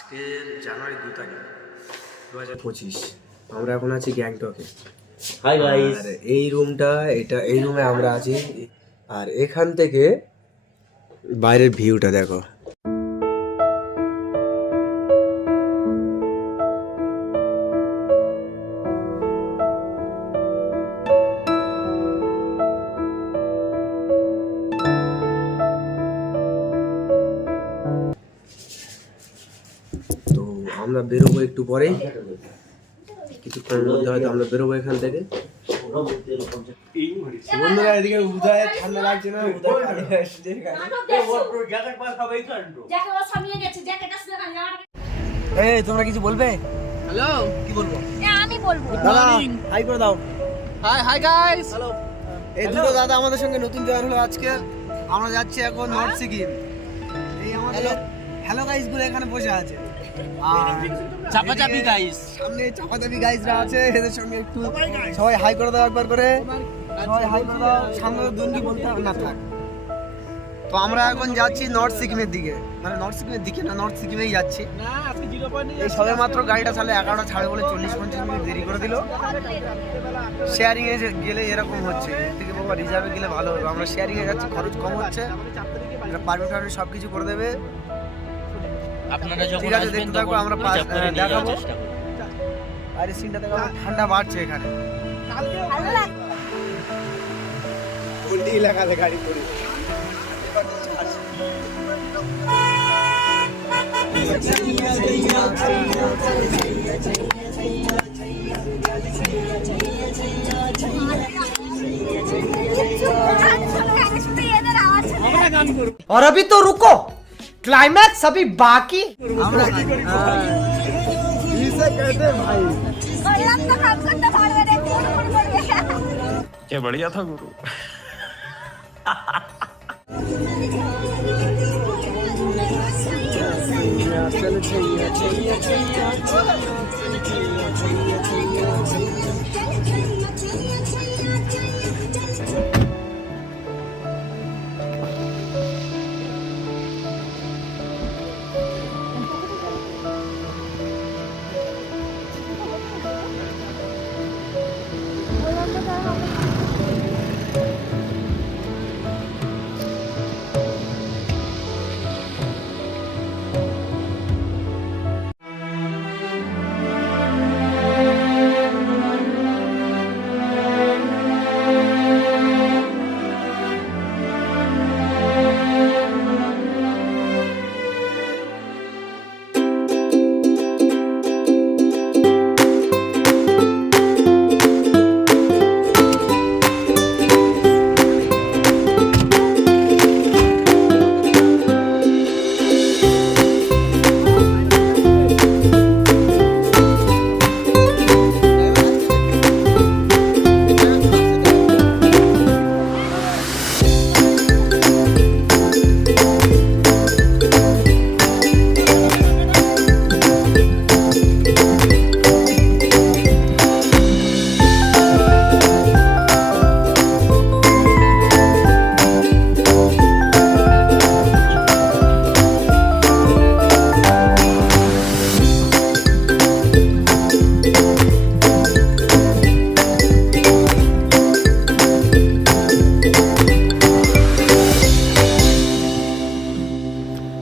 আজকের জানুয়ারি 2 তারিখ 2025। আমরা এখন আছি গ্যাংটকে। Hi guys. আর এই রুমে আমরা আছি। আর এখান থেকে বাইরের ভিউটা দেখো। তো আমরা বেরোবো একটু পরেই, কিছুক্ষণের মধ্যে হয়তো আমরা বেরোবো এখান থেকে। বন্ধুরা এদিকে উদয় ঠান্ডা লাগছে না? উদয় খালি আসছে। এই তোমরা কিছু বলবে? হ্যালো, কি বলবো? আমি বলবো। দাদা হাই করে দাও। Hi guys. হ্যালো। এই দুটো দাদা আমাদের সঙ্গে নতুন জয়েন হলো আজকে। আমরা যাচ্ছি এখন নর্থ সিকিম। এই আমাদের হ্যালো গাইস গুলো এখানে বসে আছে। চাপাচাপি গাইস, সামনে চাপাচাপি গাইসরা আছে, এদের সঙ্গে একটু সবাই হাই করে দাও একবার করে। সবাই হাই করে দাও। সামনে দুন্ডি বলতে হবে না, থাক। তো আমরা এখন যাচ্ছি নর্থ সিকিমের দিকে, মানে নর্থ সিকিমের দিকে না, নর্থ সিকিমেই যাচ্ছি। না আজকে 0.9 এই সবে মাত্র গাড়িটা চালে 11টা ছাড়ে বলে 40-50 মিনিট দেরি করে দিল। শেয়ারিং এ গেলে এরকম হচ্ছে, এর থেকে বাবা রিজার্ভে গেলে ভালো হবে। আমরা শেয়ারিং এ যাচ্ছি, খরচ কম হচ্ছে, পারমিট টারমিট সব কিছু করে দেবে। আপনারা যখন ঠিক আছে, আসবেন দেখতে থাকো, তখন আমরা রিজার্ভ করে নিয়ে যাওয়ার দেখাবো। চেষ্টা করুন। আর এই সিনটা দেখো, ঠান্ডা বাড়ছে এখানে। কোনটি এলাকাতে গাড়ি করে और अभी तो रुको, क्लाइमैक्स अभी बाकी। আমরা इसे कहते हैं भाई। क्या बढ़िया था गुरु।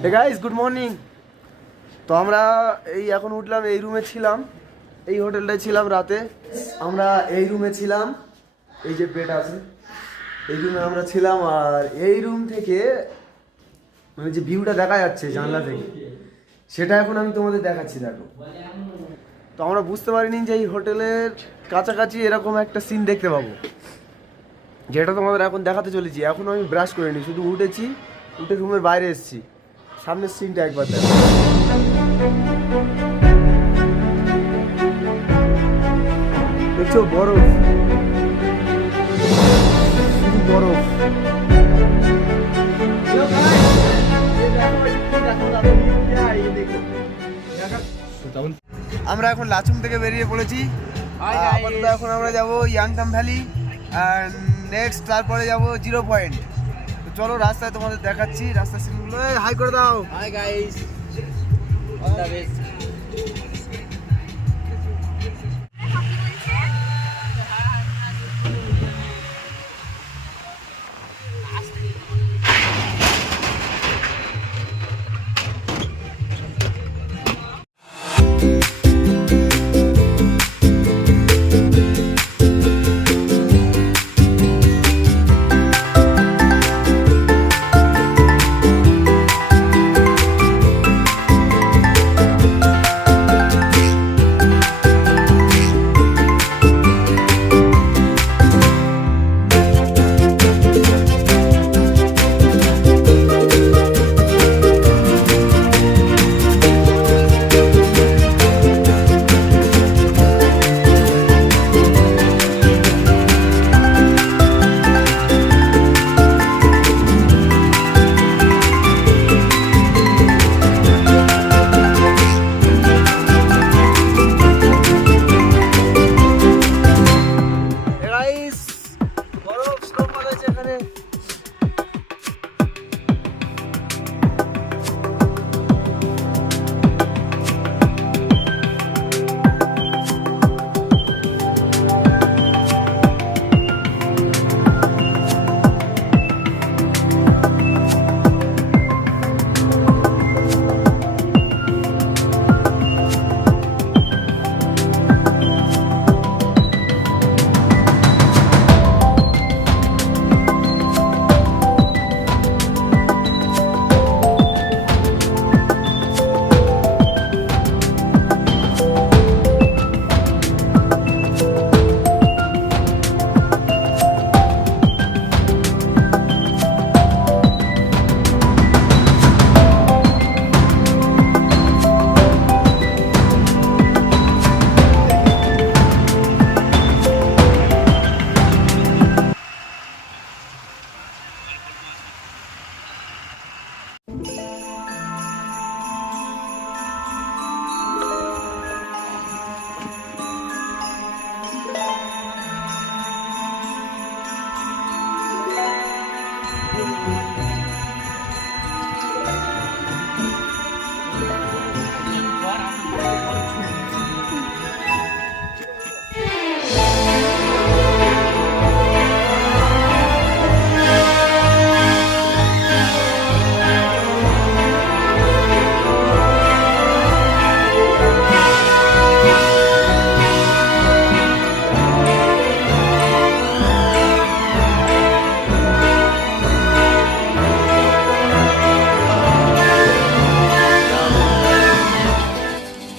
Hey guys, good morning. তো আমরা এই এখন উঠলাম, এই রুমে ছিলাম, এই হোটেলটায় ছিলাম রাতে। আমরা এই রুমে ছিলাম, এই যে বেড আছে, এই রুমে আমরা ছিলাম। আর এই রুম থেকে মানে যে ভিউটা দেখা যাচ্ছে জানলা থেকে, সেটা এখন আমি তোমাদের দেখাচ্ছি, দেখো। তো আমরা বুঝতে পারিনি যে এই হোটেলের কাছাকাছি এরকম একটা সিন দেখতে পাবো, যেটা তোমাদের এখন দেখাতে চলেছি। এখন আমি ব্রাশ করিনি, শুধু উঠে রুমের বাইরে এসেছি। সামনের সিনটা একবার দেখো। দেখছো বরফ, শুধু বরফ। আমরা এখন লাচুং থেকে বেরিয়ে পড়েছি। আপাতত এখন আমরা যাবো ইয়াংটাম ভ্যালি, আর নেক্সট তারপরে যাবো 0 পয়েন্ট। চলো রাস্তায় তোমাদের দেখাচ্ছি রাস্তার সিনগুলো। হাই করে দাও। Hi guys. গাইস বরফ স্নোফল হয়েছে এখানে।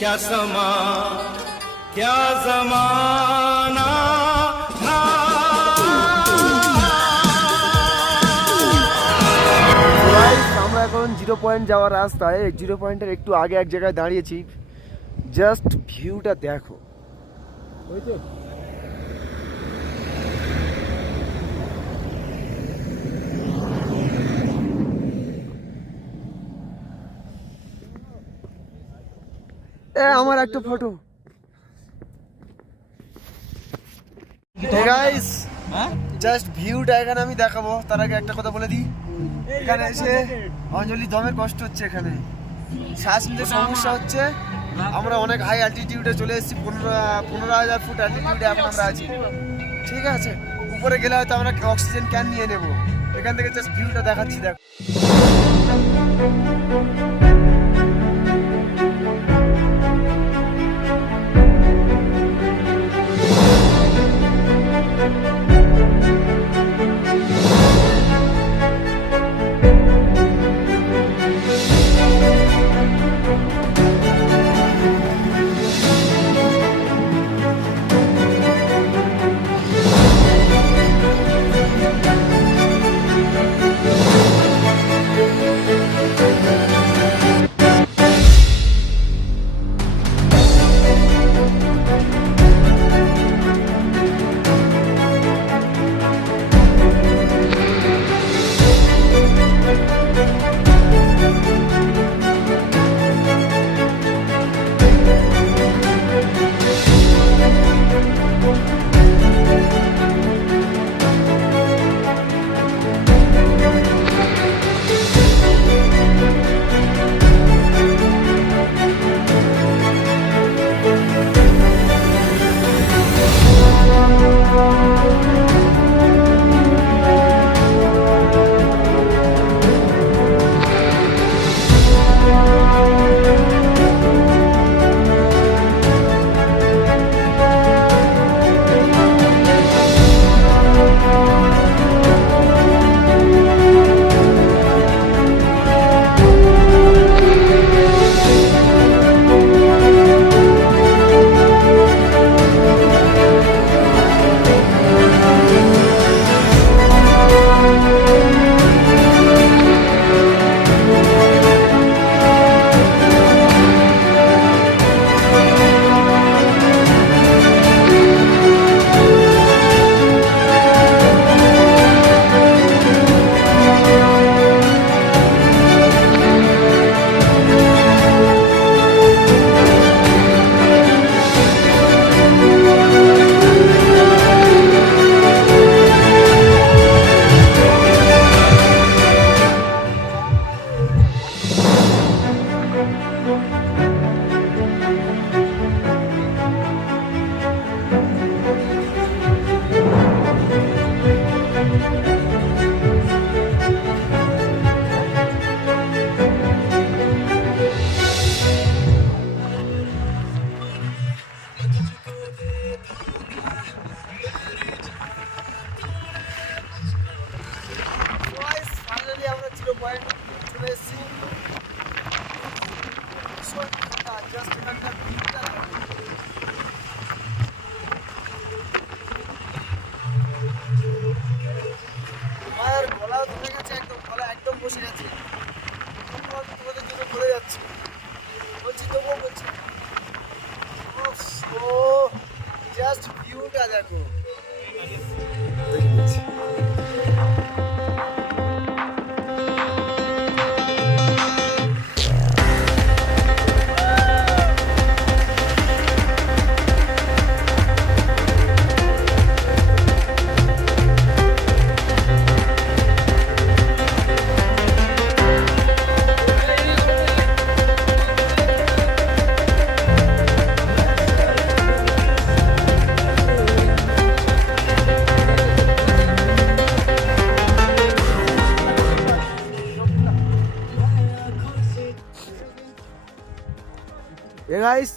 क्या समा क्या जमाना Guys, আমরা এখন 0 পয়েন্ট যাওয়ার রাস্তায় 0 পয়েন্টের একটু আগে এক জায়গায় দাঁড়িয়েছি। জাস্ট ভিউটা দেখো। আমার একটা ফটো। গাইস জাস্ট ভিউটা এখানে আমি দেখাবো, তার আগে একটা কথা বলে দিই। এখানে এসে অঞ্জলি দমের কষ্ট হচ্ছে, এখানে শ্বাস নিতে সমস্যা হচ্ছে। আমরা অনেক হাই অ্যালটিটিউডে চলে এসেছি, 15,000 ফুট অ্যালটিটিউডে এখন আমরা আছি। ঠিক আছে, উপরে গেলে হয়তো আমরা অক্সিজেন ক্যান নিয়ে নেব। এখান থেকে জাস্ট ভিউটা দেখাচ্ছি, দেখো। জাস্ট এখানকার ভিউটা আমার গলাও ধরে গেছে, একদম গলা একদম বসে গেছে। তোমাদের জন্য বলে যাচ্ছি, বলছি তবুও বলছি ও জাস্ট ভিউটা দেখো। গাইস,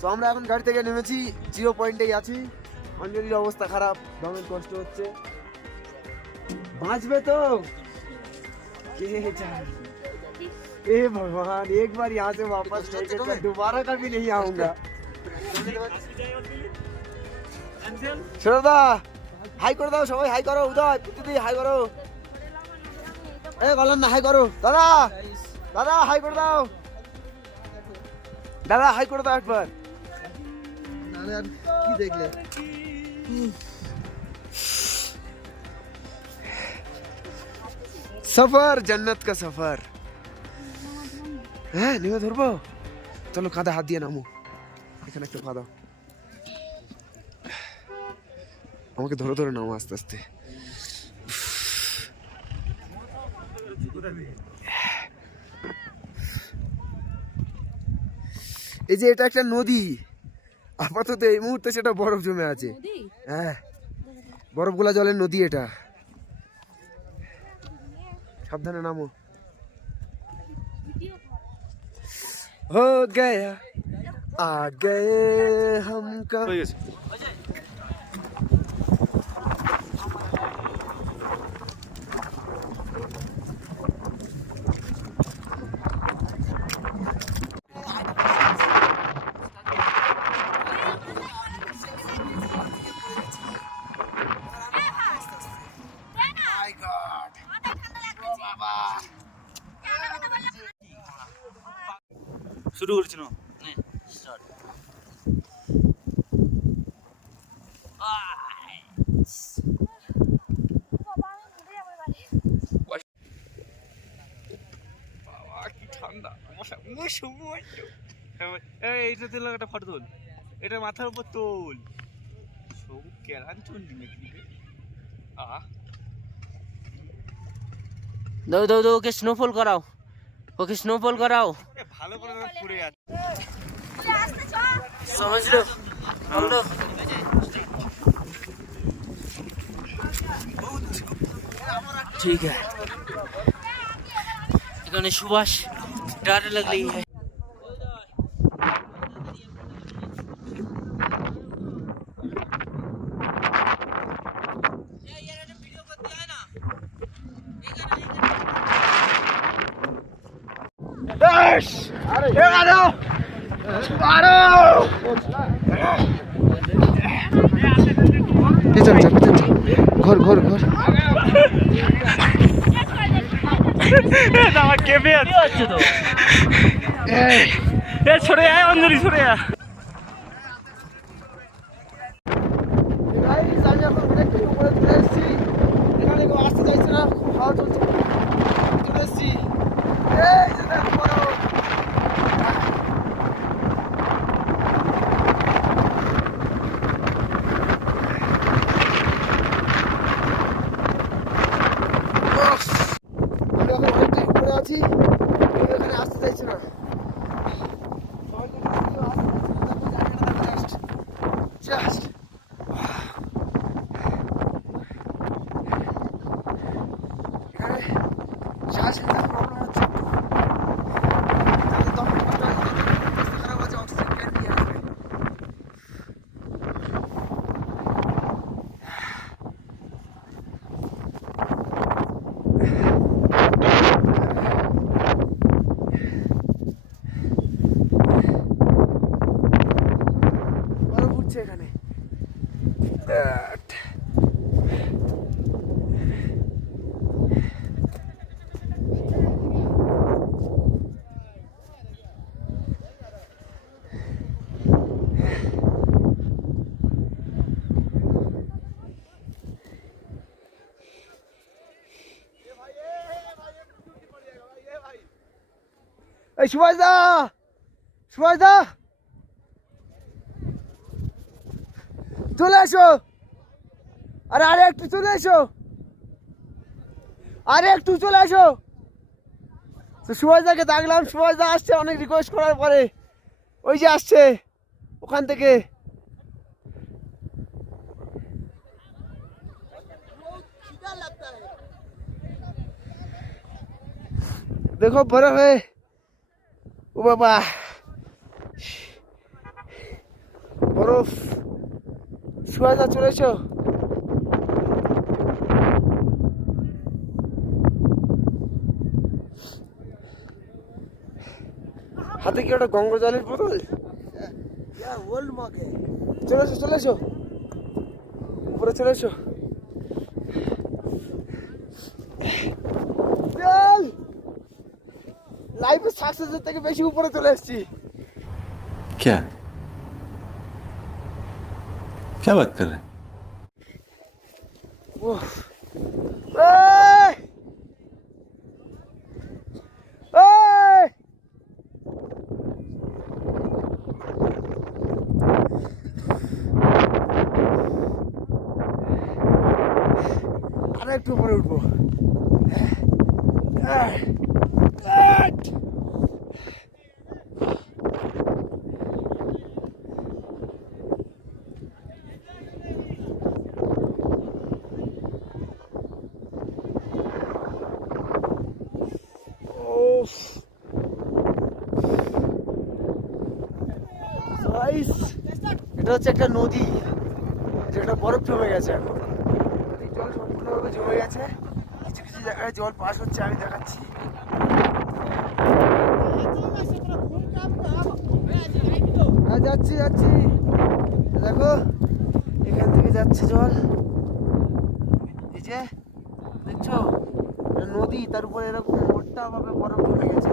তো আমরা এখন গাড়ি থেকে নেমেছি, 0 পয়েন্টেই আছি। অঞ্জলির অবস্থা খারাপ, দমের কষ্ট হচ্ছে। বাঁচবে তো কে জানে। ए भगवान, एक बार यहाँ से वापस लेके चल, दोबारा कभी नहीं आऊंगा। श्रद्धा हाई कर दाओ, सबाई हाई करो। उदय दीदी हाई करो। ए বললাম না হাই করো। দাদা দাদা হাই করে দাও। দাদা হাই করে দাও একবার। কি দেখলে? সফর, জান্নাত কা সফর। হ্যাঁ নেমে ধরবো, চলো কাঁধে হাত দিয়ে নামো। এখানে একটু পা দাও, আমাকে ধরে ধরে নামো আস্তে আস্তে। এই যে এটা একটা নদী, আপাতত এই মুহূর্তে সেটা বরফ জমে আছে। হ্যাঁ, বরফগুলা জলের নদী এটা। সাবধানে নামো। हो गया आ गए हम का। শুরু করছি না স্টার্ট। কি ঠান্ডা, এইটা তুলে একটা ফটো তোল, এটা মাথার উপর তোল। সবু কেরান চললি নাকি? দাও দাও দাও, ওকে স্নোফল করাও, ওকে স্নোফল করাও। ভালো করে পুড়ে যাচ্ছে। समझ लो हम लोग। ठीक है, এখানে সুভাষ डर लग रही है। ঘর ঘর ঘর আমার কেঁপে যাচ্ছে তো। সরে আয় অঞ্জলি, সরে আয়। আমি এখন অনেকটা উপরে চলে এসেছি, এখানে কেউ আসতে চাইছে না, খুব হাওয়া চলছে। চলে এসেছি, এই যে দেখো বরফ। আমি এখন অনেকটাই উপরে আছি, কেউ এখানে আসতে চাইছে না। Just শ্বাস নিতে প্রবলেম হচ্ছে। খারাপ আছে, অক্সিজেন ক্যান নিয়ে আসবে। এই সুভাষদা, সুভাষদা চলে এসো। আরে একটু চলে এসো, একটু চলে এসো। তো সুভাষদাকে ডাকলাম, সুভাষদা আসছে অনেক রিকোয়েস্ট করার পরে। ওই যে আসছে ওখান থেকে। দেখো বরফে, ও বাবা বরফ। সুভাষদা চলে এসো। হাতে কি ওটা গঙ্গা জলের বোতল? চলে এসো, চলে এসো, উপরে চলে এসো। লাইফের সাকসেসের থেকে বেশি উপরে চলে এসেছি। क्या क्या बात कर रहे हैं? ওহ, এই! এই! আর একটু উপরে উঠবো। এটা হচ্ছে একটা নদী, যেটা বরফ জমে গেছে এখন। নদীর জল সম্পূর্ণভাবে জমে গেছে, কিছু কিছু জায়গায় জল পাস হচ্ছে, আমি দেখাচ্ছি। হ্যাঁ যাচ্ছি যাচ্ছি, দেখো এখান থেকে যাচ্ছে জল। এই যে দেখছো নদী, তার উপরে এরকম মোটা ভাবে বরফ জমে গেছে।